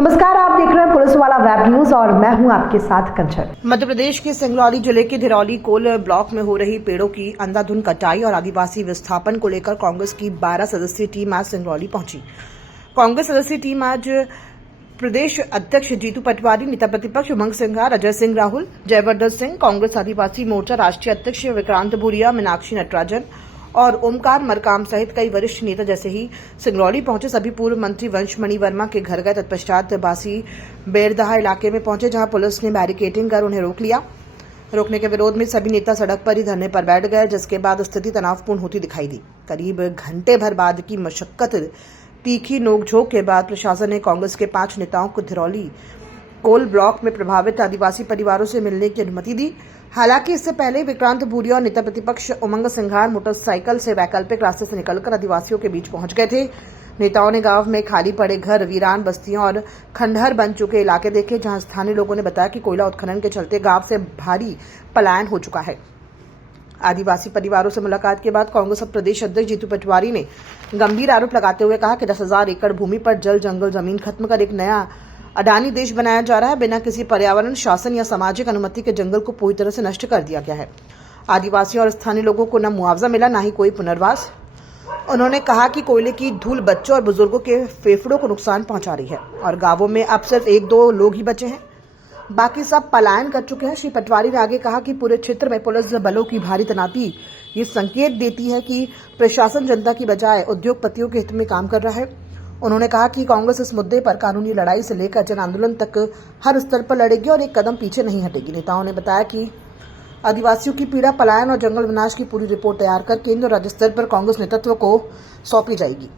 नमस्कार, आप देख रहे हैं पुलिस वाला वेब न्यूज और मैं हूं आपके साथ कंचन। मध्य प्रदेश के सिंगरौली जिले के धिरौली कोल ब्लॉक में हो रही पेड़ों की अंधाधुंध कटाई और आदिवासी विस्थापन को लेकर कांग्रेस की 12 सदस्यीय टीम आज सिंगरौली पहुंची। कांग्रेस सदस्यीय टीम आज प्रदेश अध्यक्ष जीतू पटवारी, नेता प्रतिपक्ष उमंग सिंघार, अजय सिंह राहुल, जयवर्धन सिंह, कांग्रेस आदिवासी मोर्चा राष्ट्रीय अध्यक्ष विक्रांत भूरिया, मीनाक्षी नटराजन और ओमकार मरकाम सहित कई वरिष्ठ नेता जैसे ही सिंगरौली पहुंचे। सभी पूर्व मंत्री वंशमणि वर्मा के घर गए। तत्पश्चात बासी बेरदहा इलाके में पहुंचे, जहां पुलिस ने बैरिकेडिंग कर उन्हें रोक लिया। रोकने के विरोध में सभी नेता सड़क पर ही धरने पर बैठ गए, जिसके बाद स्थिति तनावपूर्ण होती दिखाई दी। करीब घंटे भर बाद की मशक्कत, तीखी नोकझोंक के बाद प्रशासन ने कांग्रेस के 5 नेताओं को धिरौली कोल ब्लॉक में प्रभावित आदिवासी परिवारों से मिलने की अनुमति दी। हालांकि इससे पहले विक्रांत भूरिया और नेता प्रतिपक्ष उमंग सिंघार मोटरसाइकिल से वैकल्पिक रास्ते से निकलकर आदिवासियों के बीच पहुंच गए थे। नेताओं ने गांव में खाली पड़े घर, वीरान बस्तियां और खंडहर बन चुके इलाके देखे, जहां स्थानीय लोगों ने बताया कि कोयला उत्खनन के चलते गांव से भारी पलायन हो चुका है। आदिवासी परिवारों से मुलाकात के बाद कांग्रेस प्रदेश अध्यक्ष जीतू पटवारी ने गंभीर आरोप लगाते हुए कहा कि 10,000 एकड़ भूमि पर जल जंगल जमीन खत्म कर एक नया अडानी देश बनाया जा रहा है। बिना किसी पर्यावरण शासन या सामाजिक अनुमति के जंगल को पूरी तरह से नष्ट कर दिया गया है। आदिवासियों और स्थानीय लोगों को न मुआवजा मिला, न ही कोई पुनर्वास। उन्होंने कहा कि कोयले की धूल बच्चों और बुजुर्गों के फेफड़ों को नुकसान पहुंचा रही है और गांवों में अब सिर्फ 1-2 लोग ही बचे हैं, बाकी सब पलायन कर चुके हैं। श्री पटवारी ने आगे कहा कि पूरे क्षेत्र में पुलिस बलों की भारी तैनाती ये संकेत देती है कि प्रशासन जनता की बजाय उद्योगपतियों के हित में काम कर रहा है। उन्होंने कहा कि कांग्रेस इस मुद्दे पर कानूनी लड़ाई से लेकर जन आंदोलन तक हर स्तर पर लड़ेगी और एक कदम पीछे नहीं हटेगी। नेताओं ने बताया कि आदिवासियों की पीड़ा, पलायन और जंगल विनाश की पूरी रिपोर्ट तैयार कर केंद्र और राज्य स्तर पर कांग्रेस नेतृत्व को सौंपी जाएगी।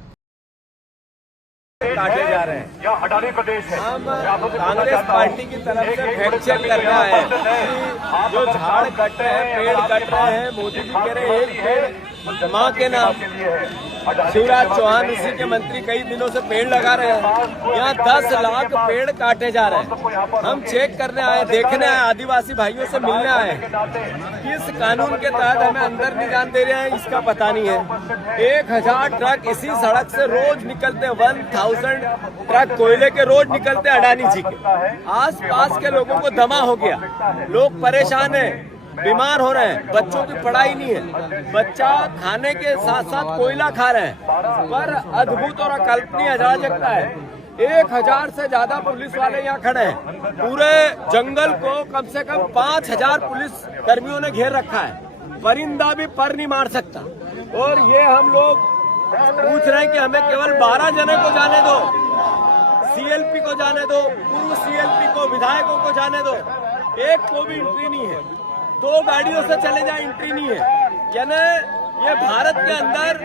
काटे जा रहे हैं या अडानी प्रदेश है। हम कांग्रेस पार्टी की तरफ से फैक्ट चेक करना है कि जो झाड़ कट रहे हैं, पेड़ कट रहे हैं, मोदी जी कह रहे हैं एक पेड़ माँ के नाम। शिवराज चौहान इसी के मंत्री कई दिनों से पेड़ लगा रहे हैं। यहाँ 10 लाख पेड़ काटे जा रहे हैं। हम चेक करने आए, देखने आए, आदिवासी भाइयों से मिलने आए। किस कानून के तहत हमें अंदर नहीं जाने दे रहे हैं इसका पता नहीं है। 1000 ट्रक इसी सड़क से रोज निकलते, 1000 ट्रक कोयले के रोज निकलते अडानी जी के। आस पास के लोगों को दमा हो गया, लोग परेशान है, बीमार हो रहे हैं, बच्चों की पढ़ाई नहीं है, बच्चा खाने के साथ साथ कोयला खा रहे हैं। पर अद्भुत और अकल्पनीय अराजकता है। 1000 से ज्यादा पुलिस वाले यहाँ खड़े हैं। पूरे जंगल को कम से कम 5000 पुलिस कर्मियों ने घेर रखा है। परिंदा भी पर नहीं मार सकता। और ये हम लोग पूछ रहे हैं कि हमें केवल 12 जने को जाने दो, सीएलपी को जाने दो, पूर्व सीएलपी को, विधायकों को जाने दो, एक को भी एंट्री नहीं है। 2 गाड़ियों से चले जाए, एंट्री नहीं है। यानी ये भारत के अंदर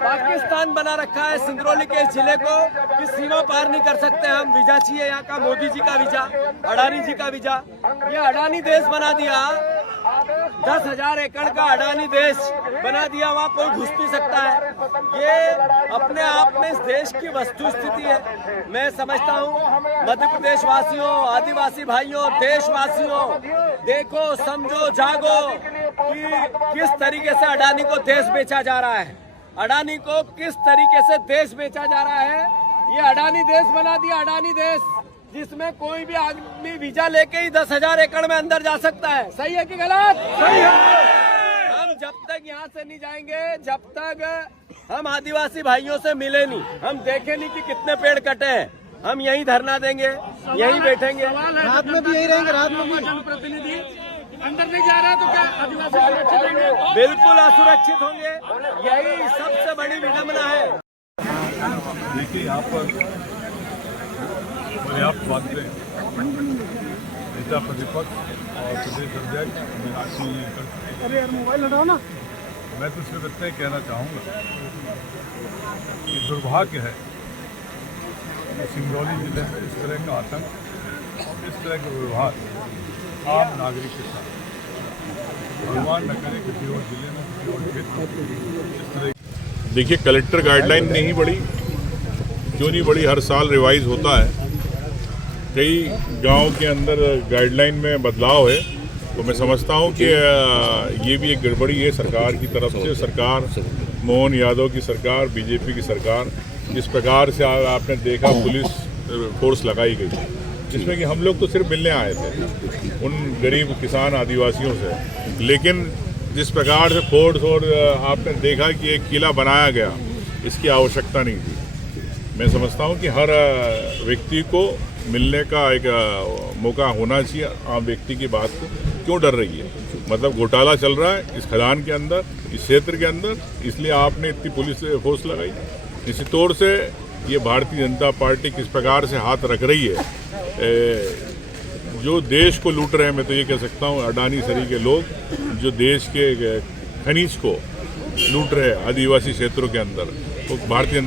पाकिस्तान बना रखा है सिंगरौली के इस जिले को कि सीमा पार नहीं कर सकते हम। वीजा चाहिए यहाँ का, मोदी जी का वीजा, अडानी जी का वीजा। ये अडानी देश बना दिया, 10,000 एकड़ का अडानी देश बना दिया। वहाँ कोई घुस नहीं सकता है। ये अपने आप में इस देश की वस्तु स्थिति है। मैं समझता हूँ मध्य प्रदेश वासियों, आदिवासी भाइयों, देशवासियों, देखो, समझो, जागो कि किस तरीके से अडानी को देश बेचा जा रहा है। अडानी को किस तरीके से देश बेचा जा रहा है। ये अडानी देश बना दिया, अडानी देश, जिसमें कोई भी आदमी वीजा लेके ही 10,000 एकड़ में अंदर जा सकता है। सही है कि गलत? सही है। हम जब तक यहाँ से नहीं जाएंगे, जब तक हम आदिवासी भाइयों से मिले नहीं, हम देखे नहीं कि कितने पेड़ कटे हैं, हम यहीं धरना देंगे, यहीं बैठेंगे। रात में भी यही रहेंगे। रात में भी जनप्रतिनिधि अंदर नहीं जा रहा है तो क्या आदिवासी सुरक्षित होंगे? बिल्कुल असुरक्षित होंगे। यही सबसे बड़ी विडंबना है। देखिए, यहाँ पर पर्याप्त बातें नेता प्रतिपक्ष और प्रदेश अध्यक्ष मीनाक्षी जी कर चुके। अरे यार, मोबाइल हटाओ ना। मैं तो सिर्फ इतना ही कहना चाहूँगा कि दुर्भाग्य है कि सिंगरौली जिले में इस तरह का आतंक, इस तरह का व्यवहार आम नागरिक के साथ, भगवान न करे किसी और जिले में, किसी और क्षेत्र में इस तरह। देखिए, कलेक्टर गाइडलाइन नहीं बढ़ी, क्यों नहीं बढ़ी? हर साल रिवाइज होता है। कई गांव के अंदर गाइडलाइन में बदलाव है, तो मैं समझता हूं कि ये भी एक गड़बड़ी है सरकार की तरफ से। सरकार, मोहन यादव की सरकार, बीजेपी की सरकार, जिस प्रकार से आपने देखा पुलिस फोर्स लगाई गई, जिसमें कि हम लोग तो सिर्फ मिलने आए थे उन गरीब किसान आदिवासियों से। लेकिन जिस प्रकार से फोर्स और आपने देखा कि एक किला बनाया गया, इसकी आवश्यकता नहीं थी। मैं समझता हूं कि हर व्यक्ति को मिलने का एक मौका होना चाहिए। आम व्यक्ति की बात को क्यों डर रही है? मतलब घोटाला चल रहा है इस खदान के अंदर, इस क्षेत्र के अंदर, इसलिए आपने इतनी पुलिस फोर्स लगाई। इसी तौर से ये भारतीय जनता पार्टी किस प्रकार से हाथ रख रही है, जो देश को लूट रहे हैं, मैं तो ये कह सकता हूँ अडानी सरी के लोग जो देश के खनिज को लूट रहे हैं आदिवासी क्षेत्रों के अंदर, वो भारतीय